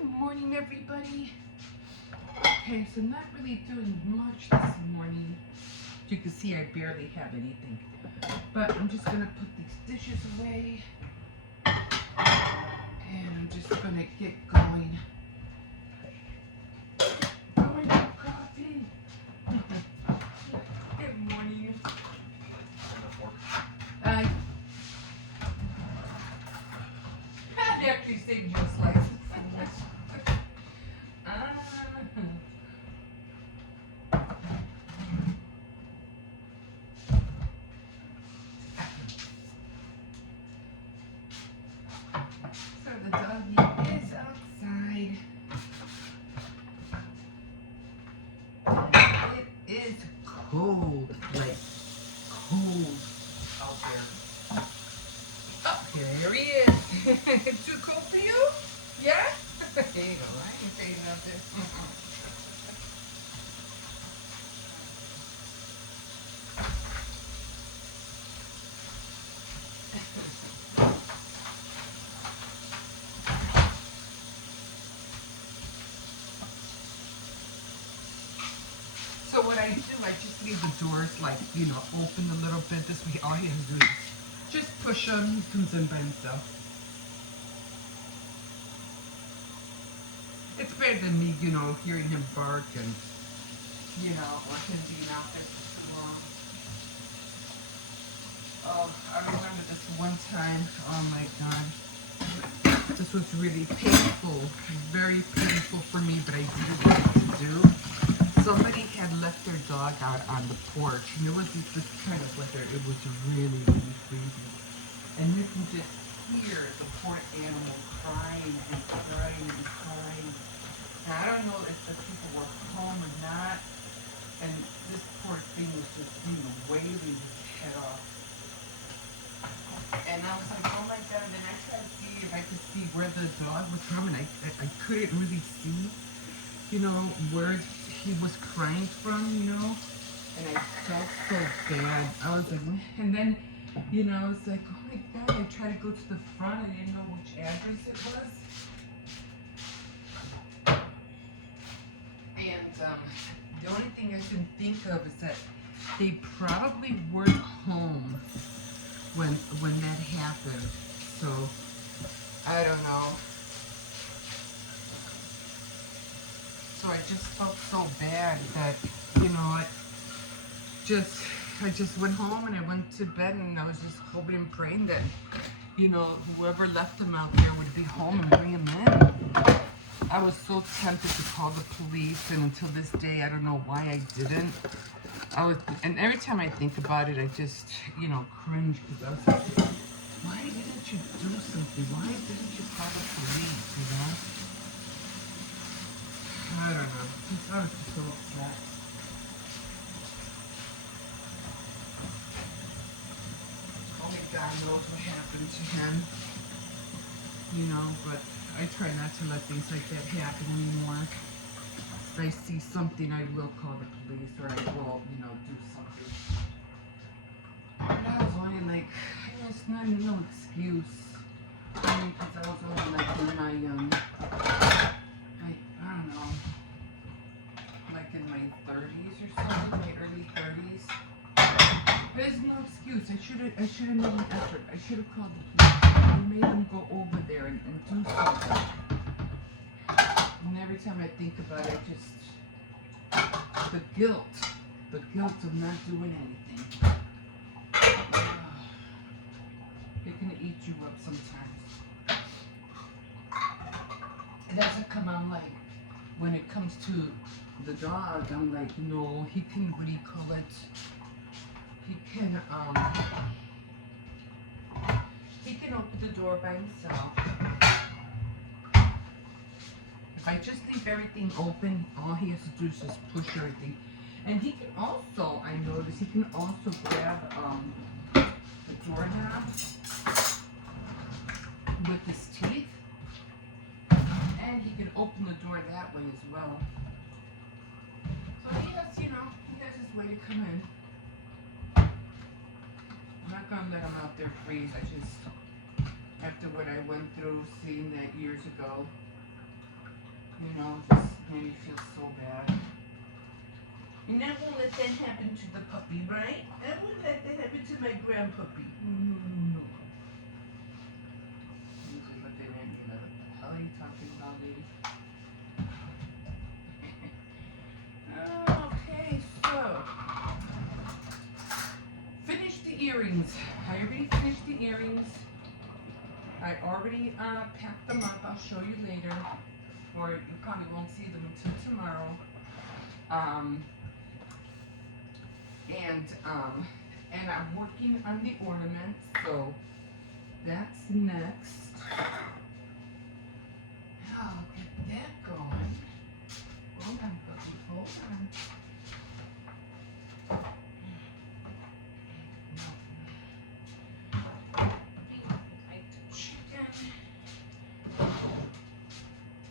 Good morning, everybody. Okay, so not really doing much this morning. You can see I barely have anything. But I'm just gonna put these dishes away. And I'm just gonna get going. Going to coffee. Good morning. I actually saved you a slice. Ah. So the doggy is outside. It is cold, like cold out there. Oh, here he is. Too cold for you? Yeah? There you go. I ain't saying nothing. So what I do, I just leave the doors like, open a little bit. This way all he has to do is just push him. He comes in by himself. It's better than me, hearing him bark and, or him being out there for so long. Oh, I remember this one time, oh my God. This was really painful, very painful for me, but I didn't know what to do. Somebody had left their dog out on the porch, and it was this kind of weather. It was really, really freezing. And you can just hear the poor animal crying and crying and crying. And I don't know if the people were home or not. And this poor thing was just, wailing his head off. And I was like, oh my God. And then I tried to see if I could see where the dog was from. And I couldn't really see, where he was crying from, and I felt so bad. I was like, and then, I was like, oh my God, I tried to go to the front. I didn't know which address it was. And the only thing I can think of is that they probably weren't home when that happened. So, I don't know. So I just felt so bad that, I just went home and I went to bed and I was just hoping and praying that, whoever left him out there would be home and bring him in. I was so tempted to call the police, and until this day, I don't know why I didn't. And every time I think about it, I just, cringe, because I was like, why didn't you do something? Why didn't you call the police, I don't know. I was just so upset. Only God knows what happened to him. But I try not to let things like that happen anymore. If I see something, I will call the police, or I will, do something. But I was only like, it's not no excuse. Because I was only like in my, I don't know, like in my 30s or something, my early 30s. There's no excuse. I should have made an effort. I should have called the police. I made them go over there and do something. And every time I think about it, the guilt of not doing anything. It can eat you up sometimes. It doesn't come out like, when it comes to the dog, I'm like, no, he can, what do you call it? He can open the door by himself. If I just leave everything open, all he has to do is just push everything. And he can also, I noticed, he can also grab the doorknob with his teeth. And he can open the door that way as well. So he has, he has his way to come in. I'm not going to let him out there freeze. After what I went through, seeing that years ago, You know, just made me feel so bad. You never won't let that happen to the puppy, right? I won't let that happen to my grandpuppy. No, no, no, no. You just look at me like, what the hell are you talking about, lady? Okay, so finish the earrings. I already finished the earrings. I already packed them up. I'll show you later, or you probably won't see them until tomorrow. And I'm working on the ornaments, so that's next. I'll get that going. Hold on, puppy, hold on.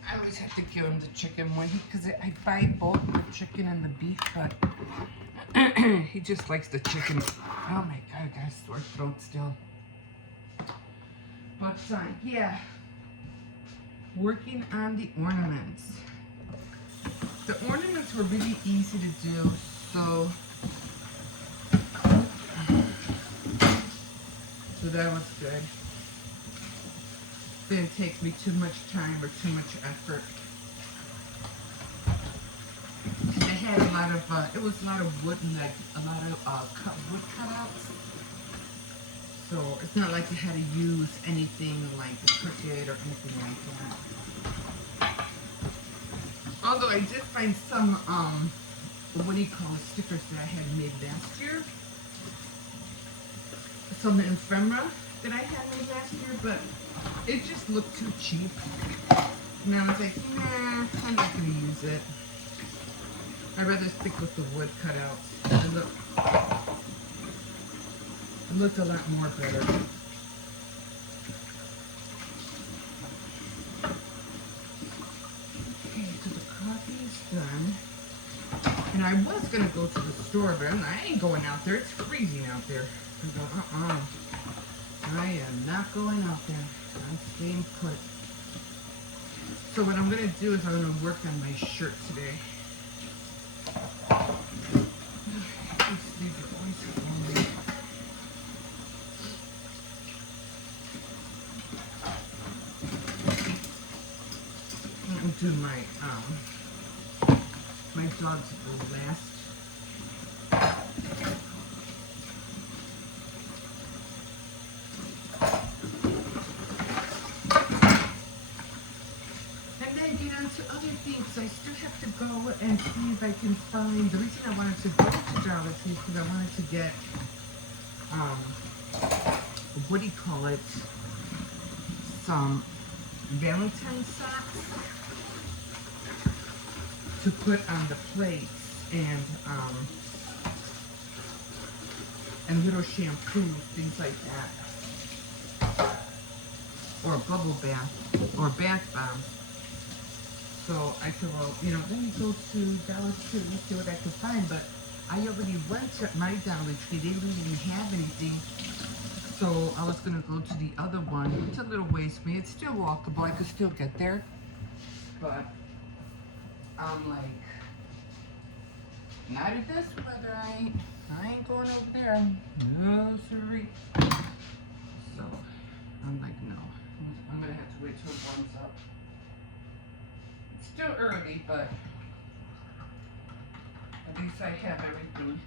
I always have to give him the chicken when because I buy both the chicken and the beef, but he just likes the chicken. Oh my god, I got a sore throat still. But yeah, working on the ornaments. The ornaments were really easy to do, so that was good. Didn't take me too much time or too much effort. They had a lot of, it was a lot of wood and like a lot of wood cutouts. So it's not like you had to use anything like the Cricut or anything like that. Although I did find some, what do you call it, stickers that I had made last year. Some ephemera that I had made last year, but it just looked too cheap. And I was like, nah, I'm not going to use it. I'd rather stick with the wood cutouts. It looked a lot more better. Okay, so the coffee's done. And I was going to go to the store, but I ain't going out there. It's freezing out there. I go, I am not going out there. I'm staying put. So what I'm going to do is I'm going to work on my shirt today. I'll do my dog's last. I still have to go and see if I can find, the reason I wanted to go to Dollar Tree is because I wanted to get, what do you call it, some Valentine socks to put on the plates and little shampoos, things like that, or a bubble bath, or bath bombs. So I said, well, you know, let me go to Dollar Tree and see what I can find. But I already went to my Dollar Tree. They really didn't have anything. So I was going to go to the other one. It's a little ways from me. It's still walkable. I could still get there. But I'm like, not in this weather. I ain't going over there. No, sorry. So I'm like, no. I'm going to have to wait till it warms up. Still early, but at least I have everything.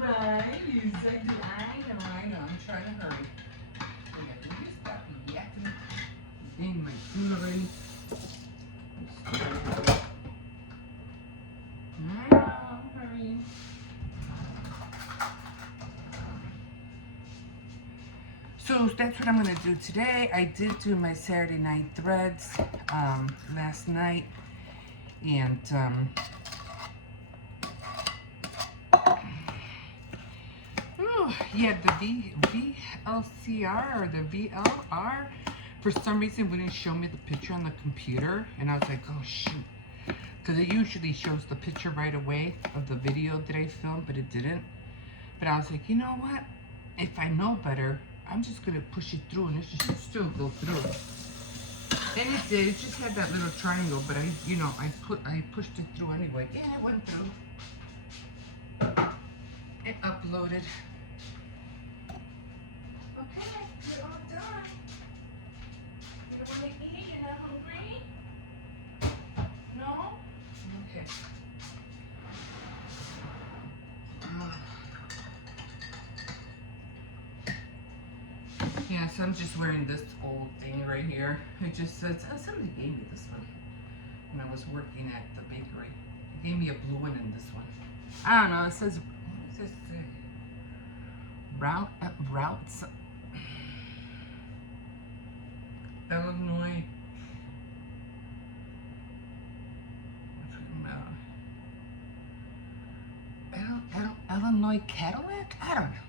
Right, exactly. I know. I'm trying to hurry. So yeah, can you stop yakking? Eating my food already. I know, hurry. So that's what I'm gonna do today. I did do my Saturday night threads last night. And yeah, the VLCR or the VLR, for some reason wouldn't show me the picture on the computer, and I was like, oh shoot, because it usually shows the picture right away of the video that I filmed, but it didn't. But I was like, you know what, if I know better, I'm just gonna push it through and it should still go through. And it did. It just had that little triangle, but I pushed it through anyway. Yeah, it went through. It uploaded. Okay, you're all done. You don't want to eat? You're not hungry? No? Okay. Yeah, so I'm just wearing this old thing right here. It just says, somebody gave me this one when I was working at the bakery. They gave me a blue one and this one. I don't know, it says, what does this say? Routes, Illinois. Illinois Cadillac? I don't know.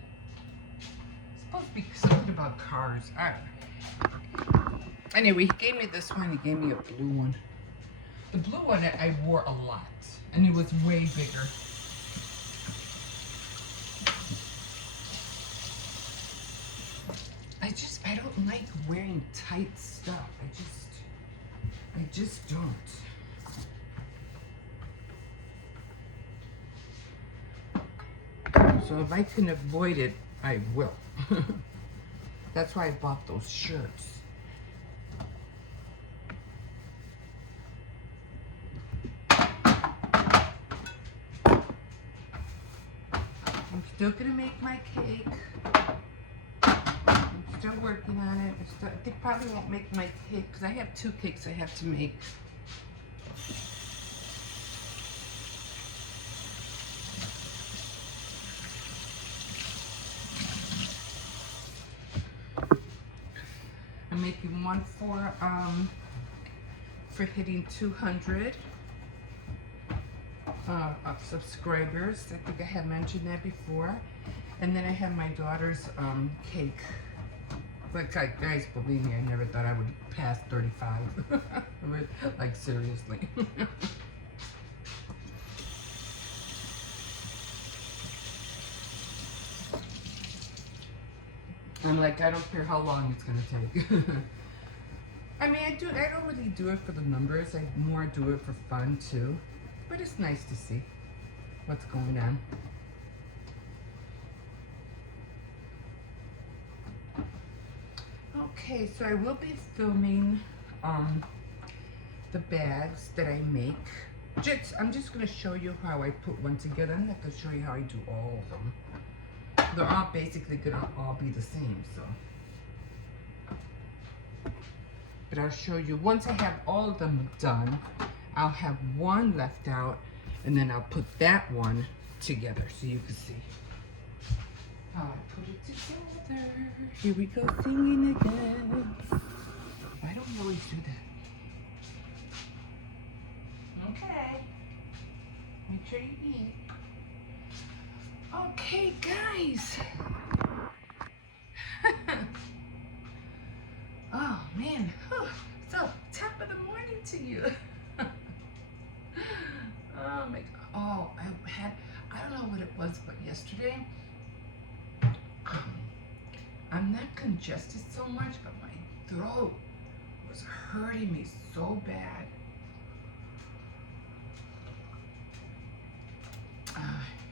It's supposed to be something about cars. I don't know. Anyway, he gave me this one. He gave me a blue one. The blue one I wore a lot, and it was way bigger. I don't like wearing tight stuff. I just don't. So if I can avoid it, I will. That's why I bought those shirts. I'm still gonna make my cake. I'm still working on it. They probably won't make my cake because I have 2 cakes I have to make. I'm making one for hitting 200 subscribers. I think I had mentioned that before. And then I have my daughter's cake. Like, guys, believe me, I never thought I would pass 35. Like, seriously. I'm like, I don't care how long it's gonna take. I mean, I don't really do it for the numbers. I more do it for fun too. But it's nice to see what's going on. Okay, so I will be filming the bags that I make. I'm just gonna show you how I put one together. I'm not gonna show you how I do all of them. They're all basically gonna all be the same, so. But I'll show you, once I have all of them done, I'll have one left out, and then I'll put that one together so you can see how I put it together. Here we go, singing again. I don't always do that. Okay. Make sure you eat. Okay, guys. Oh, man. So, top of the morning to you. Oh, my God. Oh, I don't know what it was, but yesterday, I'm not congested so much, but my throat was hurting me so bad.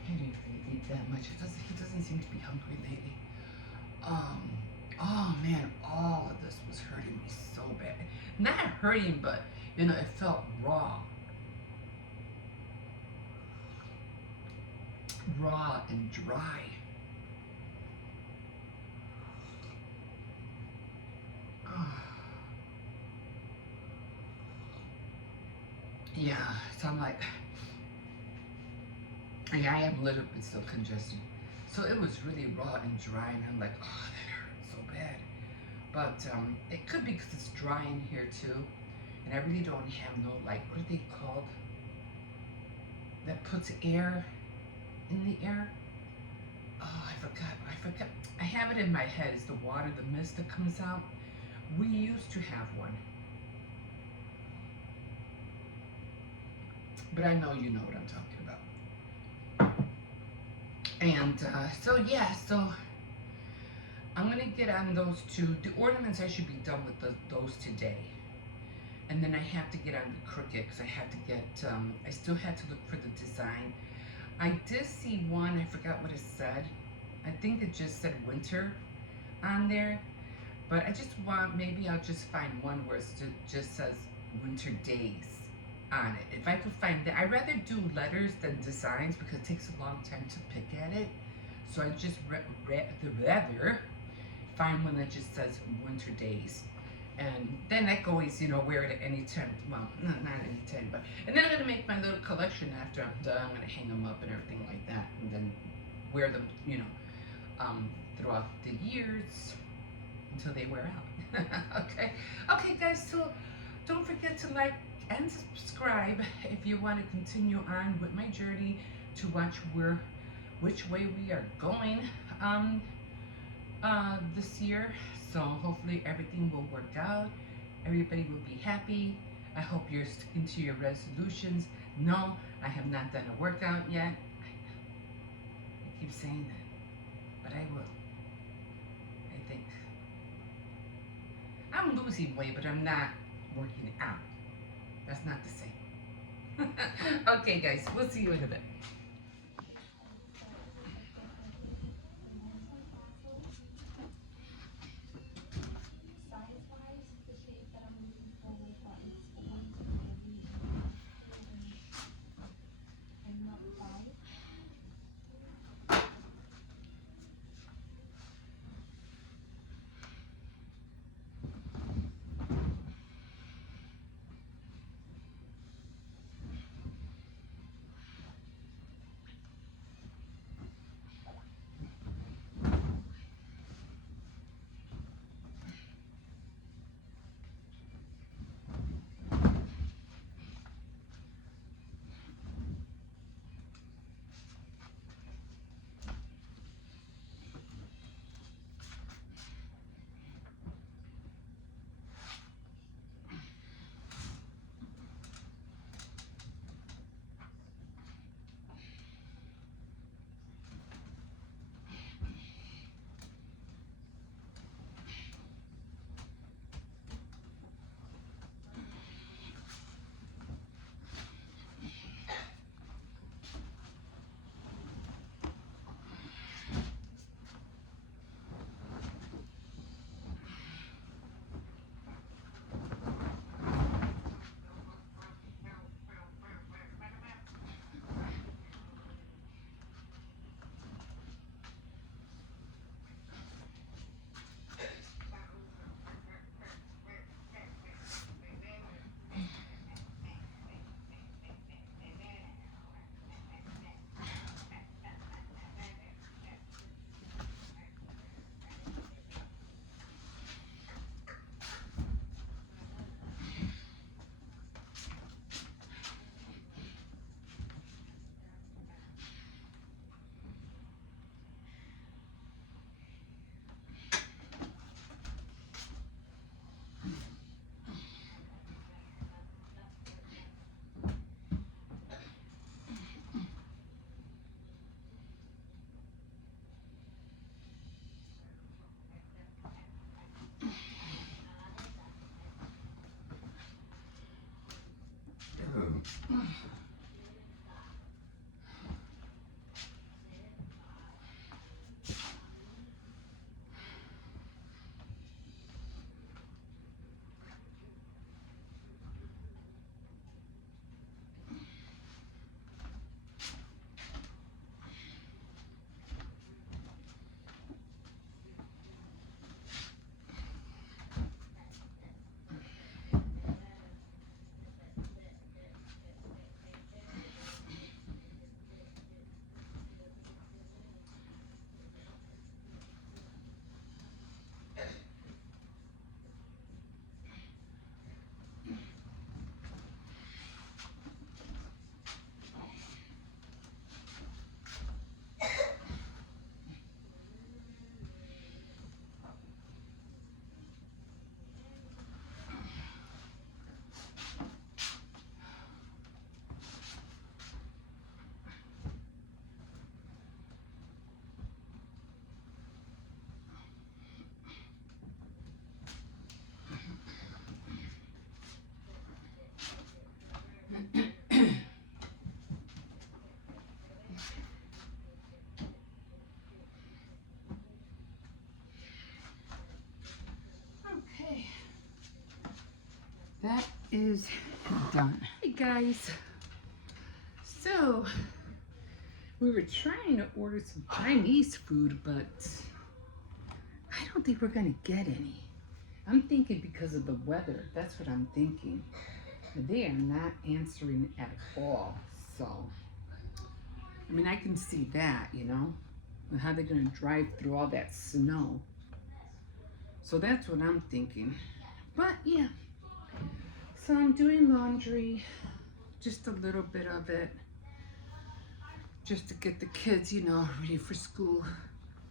He didn't really eat that much. He doesn't seem to be hungry lately. Oh man, all of this was hurting me so bad. Not hurting, but it felt raw. Raw and dry. Yeah, so I'm like, I am a little bit still congested. So it was really raw and dry, and I'm like, oh, that hurt so bad. But it could be because it's dry in here too, and I really don't have no, like, what are they called? That puts air in the air? Oh, I forgot. I have it in my head. It's the water, the mist that comes out. We used to have one. But I know you know what I'm talking about. And so yeah, so I'm gonna get on those 2. The ornaments, I should be done with those today. And then I have to get on the Cricut because I have to get, I still had to look for the design. I did see one, I forgot what it said. I think it just said winter on there, but I just want, maybe I'll just find one where it just says winter days on it. If I could find that, I'd rather do letters than designs because it takes a long time to pick at it. So I just rather find one that just says winter days. And then I can always, wear it at any time. Well, not any time, but. And then I'm going to make my little collection after I'm done. I'm going to hang them up and everything like that. And then wear them, throughout the years until they wear out. Okay? Okay, guys, so don't forget to like and subscribe if you want to continue on with my journey to watch which way we are going this year. So hopefully everything will work out. Everybody will be happy. I hope you're sticking to your resolutions. No, I have not done a workout yet. I keep saying that, but I will. I think. I'm losing weight, but I'm not working out. That's not the same. Okay, guys, we'll see you in a bit. is done. Hey guys, so we were trying to order some Chinese food, but I don't think we're gonna get any. I'm thinking because of the weather. That's what I'm thinking. They are not answering at all. So, I mean, I can see that, you know, and how they're gonna drive through all that snow. So that's what I'm thinking. But yeah, so I'm doing laundry, just a little bit of it, just to get the kids, you know, ready for school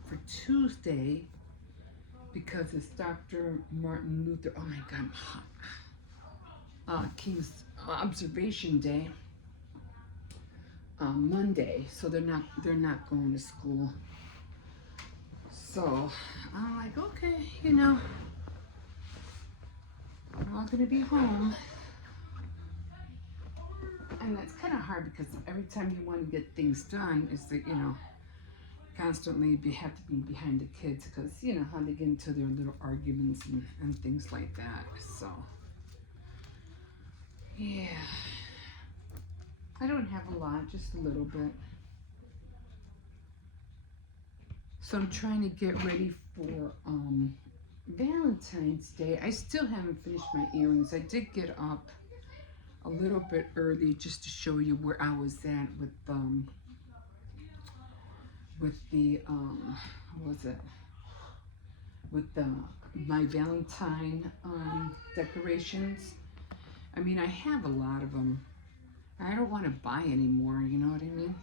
for Tuesday, because it's Dr. Martin Luther, oh my God, King's Observation Day, Monday, so they're not going to school. So I'm like, okay, you know, we're all gonna be home. And that's kind of hard because every time you want to get things done, is that, you know, constantly have to be behind the kids because, you know, how they get into their little arguments and things like that. So, yeah. I don't have a lot, just a little bit. So I'm trying to get ready for Valentine's Day. I still haven't finished my earrings. I did get up a little bit early just to show you where I was at with the what was it? With my Valentine decorations. I mean, I have a lot of them. I don't want to buy anymore, you know what I mean?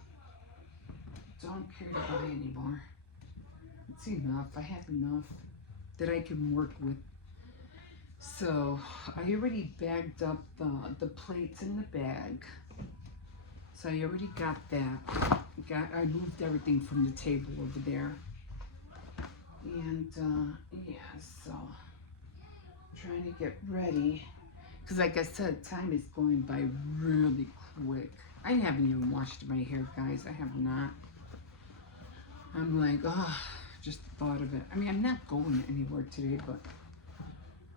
Don't care to buy anymore. It's enough. I have enough that I can work with. So I already bagged up the plates in the bag. So I already got that. I moved everything from the table over there. And yeah, so I'm trying to get ready. Because like I said, time is going by really quick. I haven't even washed my hair, guys. I have not. I'm like, oh, just the thought of it. I mean, I'm not going anywhere today, but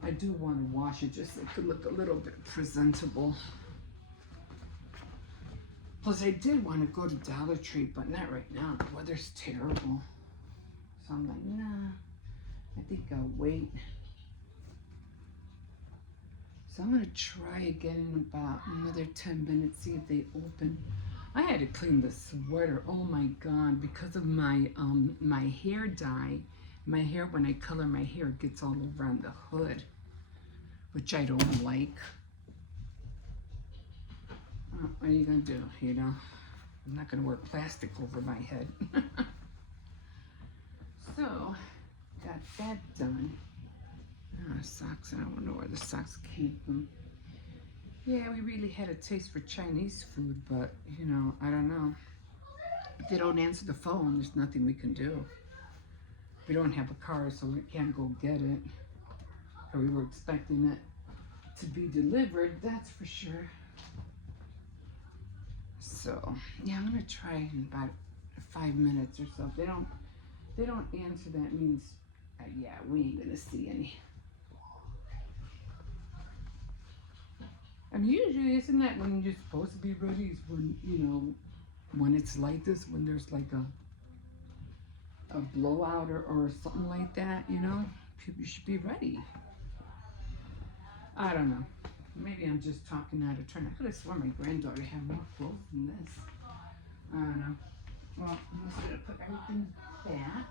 I do want to wash it just so it could look a little bit presentable. Plus, I did want to go to Dollar Tree, but not right now. The weather's terrible. So I'm like, nah, I think I'll wait. So I'm gonna try again in about another 10 minutes, see if they open. I had to clean the sweater, oh my God, because of my my hair dye. My hair, when I color my hair, gets all around the hood, which I don't like. What are you gonna do, you know? I'm not gonna wear plastic over my head. So, got that done. Socks, I don't know where the socks came from. Yeah, we really had a taste for Chinese food, but, you know, I don't know. If they don't answer the phone, there's nothing we can do. We don't have a car, so we can't go get it. Or we were expecting it to be delivered, that's for sure. So, yeah, I'm gonna try in about 5 minutes or so. If they don't answer, that means, yeah, we ain't gonna see any. I mean, usually, isn't that when you're supposed to be ready? Is when, you know, when it's like this, when there's like a blowout or something like that, you know, people should be ready. I don't know. Maybe I'm just talking out of turn. I could have sworn my granddaughter had more clothes than this. I don't know. Well, I'm just gonna put everything back.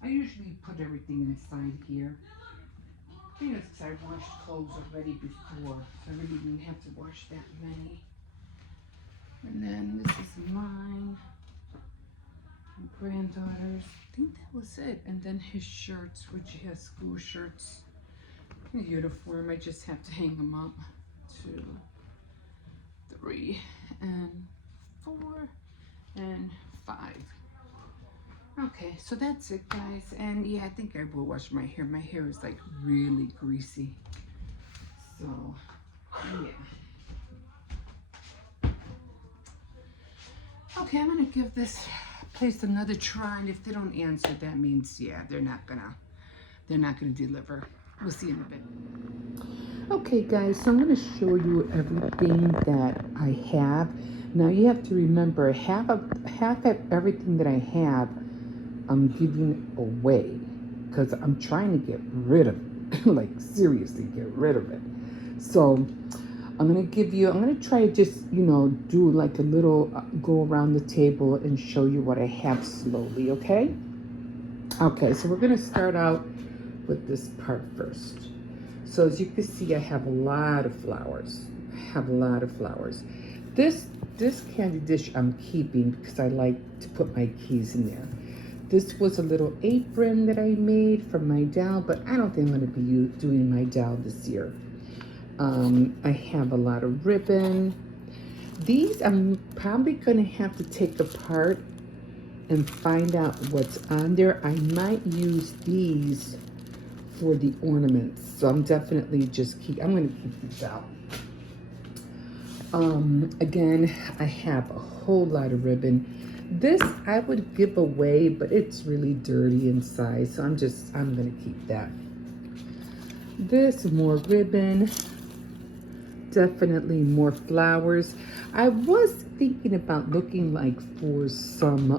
I usually put everything inside here. I think it's because I washed clothes already before, so I really didn't have to wash that many. And then this is mine, my granddaughter's. I think that was it. And then his shirts, which he has school shirts. The uniform, I just have to hang them up. 2, 3, and 4, and 5. Okay, so that's it, guys. And yeah, I think I will wash my hair. My hair is like really greasy. So, yeah. Okay, I'm gonna give this place another try, and if they don't answer, that means, yeah, they're not gonna deliver. We'll see in a bit. Okay, guys, so I'm going to show you everything that I have. Now you have to remember, half of everything that I have, I'm giving away because I'm trying to get rid of it. Like seriously, get rid of it. So I'm going to try to just, do like a little go around the table and show you what I have slowly, okay? Okay, so we're going to start out with this part first. So as you can see, I have a lot of flowers. This candy dish I'm keeping because I like to put my keys in there. This was a little apron that I made for my doll, but I don't think I'm going to be doing my doll this year. I have a lot of ribbon. These I'm probably going to have to take apart and find out what's on there. I might use these for the ornaments, so I'm definitely I'm going to keep these out. Again, I have a whole lot of ribbon. This I would give away, but it's really dirty inside, so I'm going to keep that. This, more ribbon, definitely more flowers. I was thinking about looking like for some,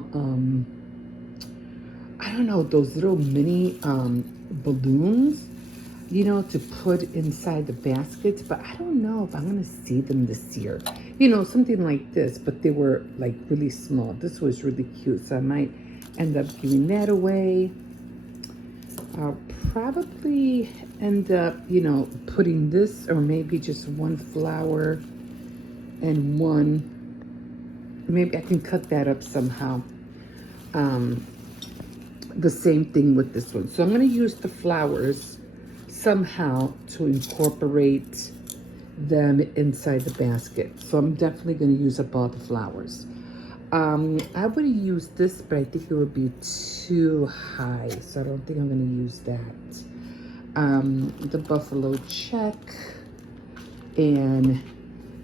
I don't know, those little mini balloons, to put inside the baskets, but I don't know if I'm going to see them this year. Something like this, but they were like really small. This was really cute, so I might end up giving that away. I'll probably end up, putting this, or maybe just one flower and one, maybe I can cut that up somehow. The same thing with this one. So I'm going to use the flowers somehow to incorporate them inside the basket. So I'm definitely going to use up all the flowers. I would use this, but I think it would be too high, so I don't think I'm going to use that. The buffalo check, and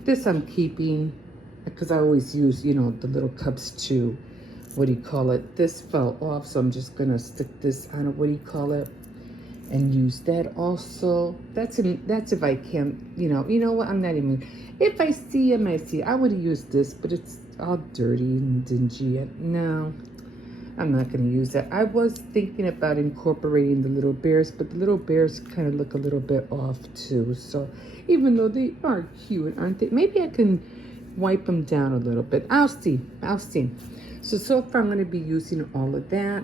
this I'm keeping because I always use, the little cups too. This fell off, so I'm just going to stick this on a, and use that also. That's if I can't, you know what, I'm not even, if I see him, I would use this, but it's all dirty and dingy. No, I'm not going to use that. I was thinking about incorporating the little bears, but the little bears kind of look a little bit off too. So even though they are cute, aren't they? Maybe I can wipe them down a little bit. I'll see. So far I'm going to be using all of that.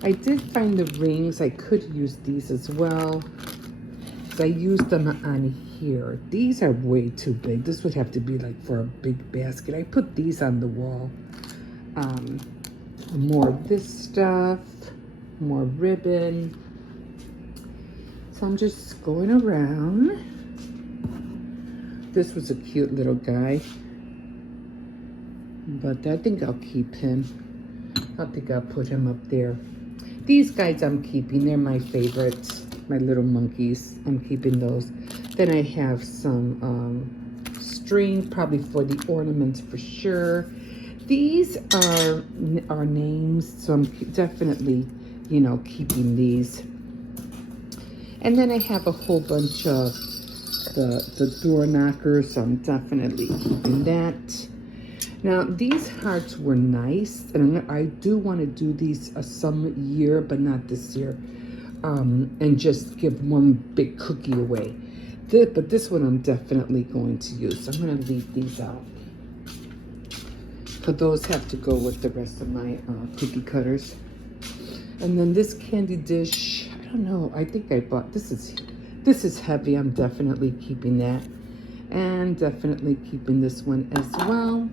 I did find the rings. I could use these as well. So I used them on here. These are way too big. This would have to be like for a big basket. I put these on the wall. More of this stuff. More ribbon. So I'm just going around. This was a cute little guy. But I think I'll keep him. I think I'll put him up there. These guys I'm keeping. They're my favorites. My little monkeys. I'm keeping those. Then I have some string, probably for the ornaments for sure. These are names, so I'm definitely, keeping these. And then I have a whole bunch of the door knockers, so I'm definitely keeping that. Now, these hearts were nice, and I do want to do these some year, but not this year, and just give one big cookie away. But this one I'm definitely going to use, so I'm going to leave these out. But those have to go with the rest of my cookie cutters. And then this candy dish, I don't know, I think I bought, this is heavy, I'm definitely keeping that. And definitely keeping this one as well.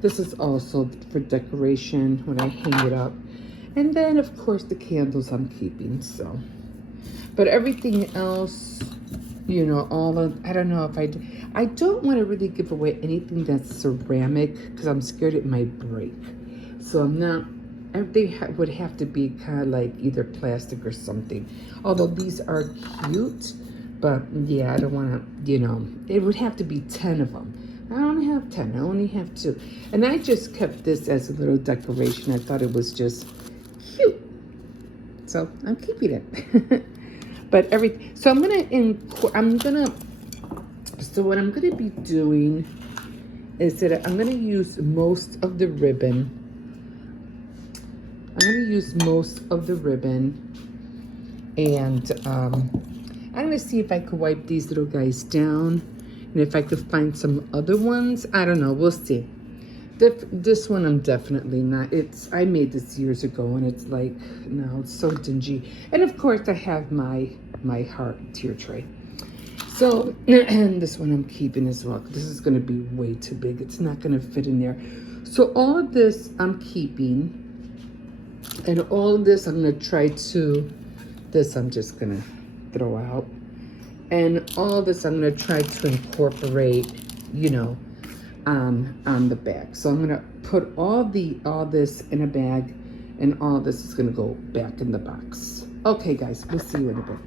This is also for decoration when I hang it up. And then, of course, the candles I'm keeping, so. But everything else, I don't know if I don't want to really give away anything that's ceramic because I'm scared it might break. So I'm not, they would have to be kind of like either plastic or something. Although these are cute, but yeah, I don't want to, it would have to be 10 of them. I don't have 10, I only have 2. And I just kept this as a little decoration. I thought it was just cute. So I'm keeping it. But so I'm gonna, so what I'm gonna be doing is that I'm gonna use most of the ribbon. And I'm gonna see if I could wipe these little guys down, and if I could find some other ones. I don't know, we'll see. This one I'm definitely not. I made this years ago, and it's like, no, it's so dingy. And of course I have my heart tier tray. So, and this one I'm keeping as well. This is gonna be way too big. It's not gonna fit in there. So all of this I'm keeping, and all of this I'm gonna try to, this I'm just gonna throw out. And all this I'm gonna try to incorporate, you know, on the bag. So I'm gonna put all this in a bag, and all this is gonna go back in the box. Okay guys, we'll see you in a bit.